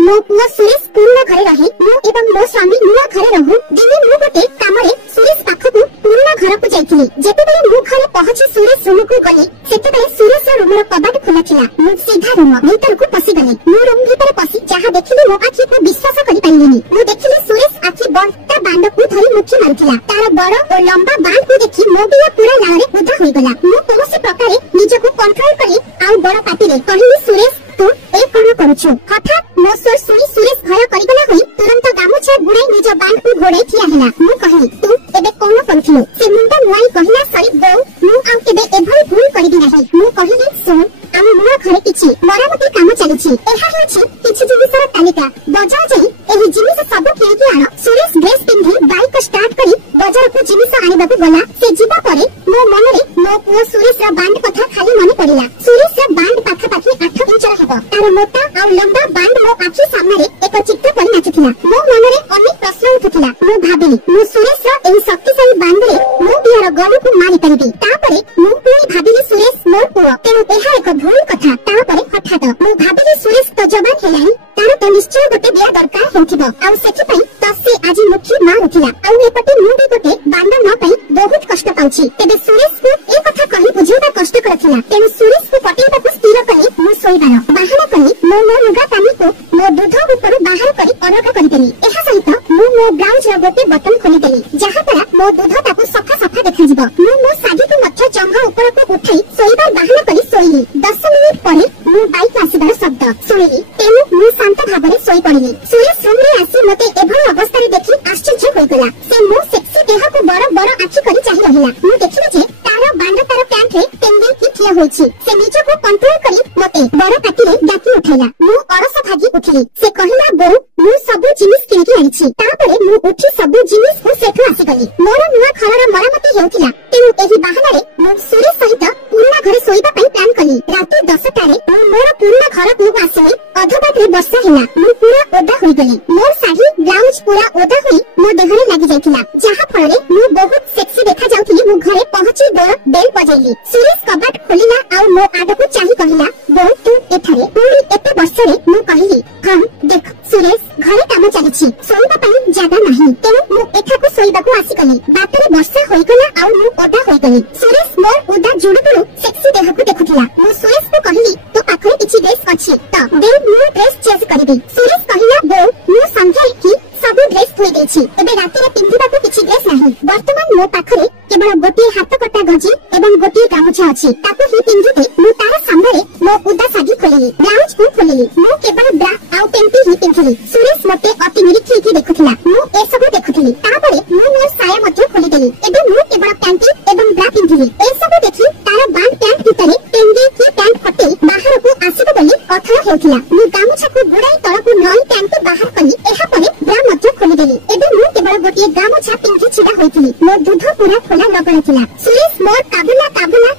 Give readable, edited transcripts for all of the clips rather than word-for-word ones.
मो पुआ सुरेश पुराना घरे रहे मो एवं मो स्वामी नुआ घरे रहू दिने मु गोटे कामरे सुरेश पाखकु पुराना घर को जाइथिली जेतेबेले मु घरे पहुंची सुरेश रूम को गली सेतेबेले सुरेश रूम रो कबाट खुला थिला मु सीधा रूम भीतर को पसी गली मु रूम भीतर पसी जहा देखिली मो आखि को विश्वास करि पाइलिनी मु देखिली सुरेश आखि बंटा बांड को धरि मुठी मारथिला तार बड़ और लंबा बाल को देखि मो बिया पूरा लारे उदा होई गला मु कोनोसी प्रकारे निज को कंट्रोल करी आ बड़ पाटी रे कहिली सुरेश तू ए कोन करूछु हठात मो स्वर सुनी सुरेश भय करिगला होई तुरंत गामुछा गुड़ाई निज बांड को घोड़ाई थिया हला मु कहली तू एबे कोन करथिलु से मुंडा मुआई कहला सरी बो मु आ केबे एभली भूल करिबि नाही मु कहली सुन आम नुआ घरे किछि मरामती काम चलिछि एहा होछि किछि जिनिसर तालिका बजार जाई एही जिनिस सब किनि आण सुरेश ड्रेस पिंधि बाइक स्टार्ट करी बाजार को जिनिस आनिबाकु गला से जिबा परे मो मनरे मो पुओ सुरेश रा बांड कथा खाली मने पड़िला सुरेश रा बांड पाखा पाखी 8 इंचर हबो तार मोटा आ लंबा बांड मो आखि सामने एक चित्र परि नाचुथिला मो मनरे अनेक प्रश्न उठुथिला मो भाबिली मो सुरेश रा एही शक्तिशाली बांड रे मो बियार गलु को मारि परिबि तापरे मो पुनी भाबिली सुरेश मोर पुओ तेनु एहा एक भूल कथा तापरे हठात मो भाबिली सुरेश तो जवान हेलानी तार तो निश्चय गोटे बिया दरकार होथिबो आ सेति पई तसे आजि मुखी मार उठिला आ एपटे मु भी गोटे बांड न पई बहुत कष्ट पाउछि तेबे सुरेश को ए कथा कहि बुझेबा कष्ट करथिला तेनु सुरेश को पटेबा को स्थिर करी मु सोइबार बाहर करी मो लुगा कानी को मो दूध ऊपर बाहर करी अलग करि देली एहा सहित मो ब्लाउज रा गोटे बटन खोली देली जहा पर मो दूध ताको सफा सफा देखा जिवो मो साडी को मध्य जंघा ऊपर को उठाई सोइबार बाहर करी सोइली 10 मिनिट परे मो बाइक आसीबार शब्द सुनिली तेनु मु शांत भाबरे सोई पड़िली सुरेश रूम रे आसी मते एभली अवस्था रे देखि आश्चर्य होई गला से मो सेक्सी देह को बड़ बड़ आखि करी चाहि रहिला मु देखिली जे तार बांड तार पैंट रे तेंगे की ठिया होइछि से निज को कंट्रोल करी मते बड़ पाटी रे डाकी उठैला मु अरस भागी उठिली से कहिला बो मु सब जिनिस किनि आनिछि तापरे मु उठी सब जिनिस को सेठु आसी गली मोर नुआ घरर मरामती हेउथिला तेनु एही बहाना रे मु सुरेश सहित पुराना घरे सोइबा पई प्लान कली राति 10 टारे मु मोर पुराना घर को आसी अधबात रे वर्षा हिला मु पूरा ओदा होई गली मोर साड़ी ब्लाउज पूरा ओदा होई मो देहरे लागि जाइतिला जहा फळे मु बहुत सेक्सी देखा जाउथिली मु घरे पहुंची डोर बेल बजाइली सुरेश कबाट खोलिला आ मो आडको चाहि कहिला बो तू एथरे पूरी एते वर्ष रे मु कहिली हम देख सुरेश घरे काम चलिछि सोइबा पई जागा नाही तेनु मु एठाको सोइबा को आसी गली बाटरे वर्षा होई गला आ मु ओदा होई गली सुरेश मोर ओदा जुडुकुरु सेक्सी देह को देखुथिला मु सुरेश को कहिली तो पाखरे किछि ड्रेस अछि त दे मु ड्रेस चेंज करबी सुरेश कहिला बो मु संख्या की सब ड्रेस थोई देछि एबे राति रे पिंधिबा को किछि ड्रेस नाही वर्तमान मो पाखरे केवल गोटे हाथ कटा गजी एवं गोटे गामुछा अछि ताको ही पिंधिते मु तार सामने मो उदा साडी खोलिली ब्लाउज को खोलिली मु केवल ब्रा आउ पेंटी ही पिंधिली सुरेश मते अति निरीक्षी की देखुथिला मु ए सब देखुथिली तापरे मु मोर साया मध्य खोली देली एबे मु केवल पेंटी एवं ब्रा पिंधिली ए सब देखि तार बांड पैंट भितरे पेंडी की पैंट फटे बाहर को आसीबो बोली कथा हेउथिला मु गामुछा को गुड़ाई तळकु नई पैंट बाहर कली एहा परे ब्रा मध्य खोली देली एबे मु केवल गोटे गामुछा पिंधि छिडा होइथिली मो दूध पूरा खोला लगला थिला सुरेश मोर काबुला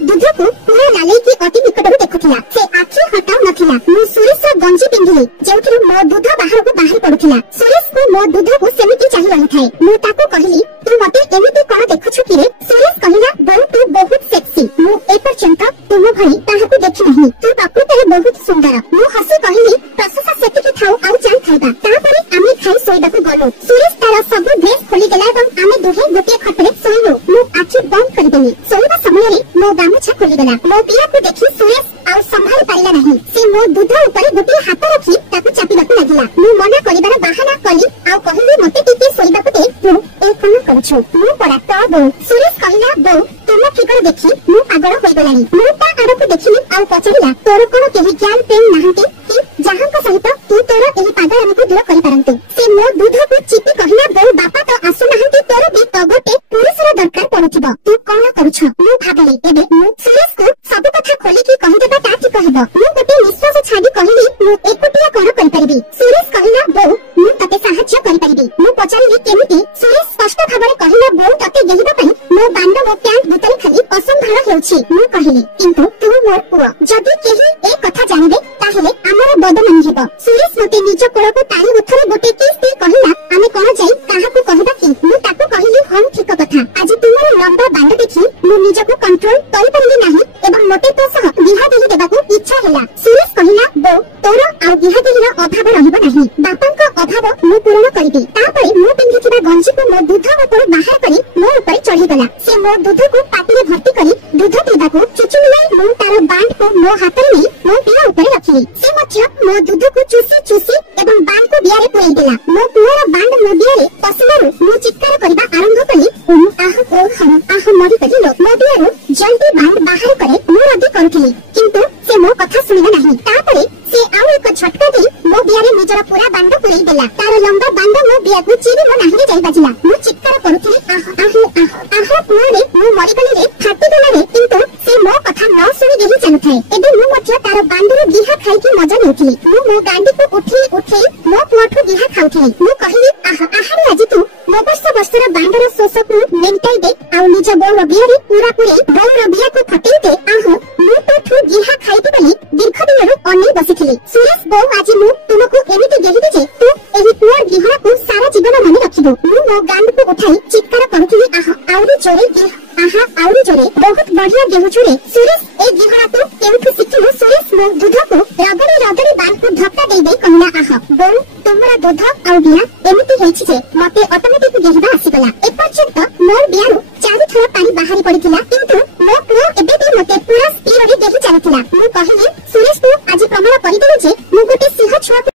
दूध को पूरा लाले की अति निकटरु देखुथिला से आखि हटाउ नथिला मु सुरेश रा गंजी पिंधिली जेउथि मो दूध बाहर को बाहर पडुथिला सुरेश को मो दूध को सेमिति चाहि रहि थाए मु ताको कहिली तू मते एमिति कोन देखुछु कि रे सुरेश कहिला बो तू बहुत सेक्सी मु ए पर्यंत तुम भई ताहाको देखि नहीं तू प्रकृति बहुत सुंदर मु हसी कहिली प्रशंसा सेति थाउ आउ चाल खाइबा तापरे आमे खाइ सोइबा को गलो सुरेश तार सब ड्रेस खोली देला एवं आमे दुहे गोटे खटरे सोइलो मु आखि बंद कर देली सोइबा समय रे मो गामुछा खोली देला मो पिया को देखि सुरेश आ संभाल पाइला नहीं से मो दूध ऊपर गोटे हाथ रखी ताको चापिबाकू लागिला मु मना करिबार बहाना कली आ कहिली मते टिके सोइबा को दे तू ए कोन करछु मु पडा त बो सुरेश कहिला बो तुम फिगर देखि मु पागल होई गलानी मु ता आडको देखिली आ पचारिला तोर कोन केहि ज्ञान पेन नाहंते कि जहांक सहित तू तोर एही पागल को दूर करि पारंतु से मो दूध को चिपी कहिला बो बापा तो आसु नाहंते तोर भी तो गोटे पुरुषर दरकार पड़ुथिबो तू कोन करछु मु भाबले एबे मु सुरेश को सब कथा खोली की कहि देबा ता ठीक कहबो मु गोटे निश्वास छाडी कहिली मु एकुटिया कोन करि परिबी सुरेश कहिला बो मु तते सहाय्य करि परिबी मु पचारिली केमिति सुरेश स्पष्ट भाबरे कहिला बो तते गेहिबा पई मो बांड मो पैंट भीतर खाली असंभाळ हेउछि मु कहिली किंतु तू मोर पुआ जदी केहि ए कथा जानिबे ताहेले हमर बदनामी हेबो सुरेश मते निज कोळको ताणी उठरे गोटे किस दे कहिला आमे कोन जाई काहाकू कहबा कि मु ताकू कहिली हम ठीक कथा आज तुमर लंबा बांड देखि मु निजको कंट्रोल करि परिली नाही एवं मते तो सह बिहा देहि देबाकू इच्छा होला सुरेश कहिला बो तोर ଆଉ ବିହାଦେହୀର ଅଭାବ ରହିବ ନାହିଁ। ବାପାଙ୍କ ଅଭାବ ମୁଁ ପୂରଣ କରିବି। ତାପରେ ମୁଁ ପିନ୍ଧିଥିବା ଗଞ୍ଜିକୁ ମୋ ଦୁଧ ଉପରୁ ବାହାର କରି ମୋ ଉପରେ ଚଢ଼ିଗଲା। ସେ ମୋ ଦୁଧକୁ ପାଟିରେ ଭର୍ତ୍ତି କରି ଦୁଧ ପିଇବାକୁ ଚୁଚୁମିଲାଇ ମୁଁ ତାର ବାଣ୍ଡକୁ ମୋ ହାତରେ ନେଇ ମୋ ପିଅ ଉପରେ ରଖିଲି। ସେ ମଧ୍ୟ ମୋ ଦୁଧକୁ ଚୁସି ଚୁସି ଏବଂ ବାଣ୍ଡକୁ ବିଆରେ ପୁରେଇ ଦେଲା। ମୋ ପୁଅର ବାଣ୍ଡ ମୋ ବିଆରେ ପଶିବାରୁ ମୁଁ ଚିତ୍କାର କରିବା ଆରମ୍ଭ କଲି। ମରିଗଲି ଲୋ। ମୋ ବିଆରୁ ଜଲ୍ଦି ବାଣ୍ଡ ବାହାର କରେ ମୁଁ ରଦି କରୁଥିଲି, କିନ୍ତୁ ସେ ମୋ କଥା ଶୁଣିଲା ନାହିଁ। ତାପରେ ସେ ଆଉ ଏକ ଝଟକା ଦେଇ ମୋ ବିଆରେ ନିଜର ପୁରା ବାଣ୍ଡ ପୁରେଇ ଦେଲା। ତାର ଲମ୍ବା ବାଣ୍ଡ ମୋ ବିଆକୁ ଚିରି ମୋ ନାହିରେ ଯାଇ ବାଜିଲା। ମୁଁ ଚିତ୍କାର କରୁଥିଲି, ପୁଅରେ ମୁଁ ମରିଗଲି ରେ, ଫାଟିଗଲା ରେ। କିନ୍ତୁ ସେ ମୋ କଥା ନ ଶୁଣି ଦେଇ ଚାଲୁଥାଏ। ଏବେ ମୁଁ ମଧ୍ୟ ତାର ବାଣ୍ଡରୁ ଦିହା ଖାଇକି ମଜା ନେଉଥିଲି। ମୁଁ ମୋ ଗାଣ୍ଡିକୁ ଉଠେଇ ଉଠେଇ ମୋ ପୁଅଠୁ ଦିହା ଖାଉଥିଲି। ମୁଁ କହିଲି, ଆହାରେ ଆଜି ତୁ ମୋ ବର୍ଷର ବାଣ୍ଡର ଶୋଷକୁ ମେଣ୍ଟାଇ ଦେ, ଆଉ ନିଜ ବୋଉର ବିଆରେ ପୁରା ପୁରେଇ ବୋଉର ବିଆକୁ ଫଟେଇ ଦେ। ମୁଁ ତୋଠୁ ଦିହା ଖାଇବି ବୋଲି ଦୀର୍ଘ ଦିନରୁ ଅନେଇ ବସିଥିଲି। ସୁରେଶ ବୋଉ, ଆଜି ମୁଁ ତୁମକୁ ଏମିତି ଗେଲିବି ଯେ ତୁ ଏହି ପୁଅ ବିହଳକୁ ସାରା ଜୀବନ ମନେ ରଖିବୁ। ମୁଁ ମୋ ଗାଣ୍ଡକୁ ଉଠାଇ ଚିତ୍କାର କରୁଥିଲି, ଆହୁରି ଜୋରେ ଆହୁରି ଜୋରେ। ବହୁତ ବଢିଆ ଦେହୁଛୁରେ ସୁରେଶ, ଏ ବିହଳ ତୁ କେଉଁଠୁ ଶିଖିଲୁ? ସୁରେଶ ମୋ ଦୁଧକୁ ରଗଡ଼ି ରଗଡ଼ି ବାଣ୍ଡକୁ ଧକ୍କା ଦେଇ ଦେଇ କହିଲା, ବୋଉ ତୁମର ଦୁଧ ଆଉ ବିଆ ଏମିତି ହେଇଛି ଯେ ମତେ ଅଟୋମେଟିକ ଗେହିବା ଆସିଗଲା। ଏପର୍ଯ୍ୟନ୍ତ ମୋର ବିଆରୁ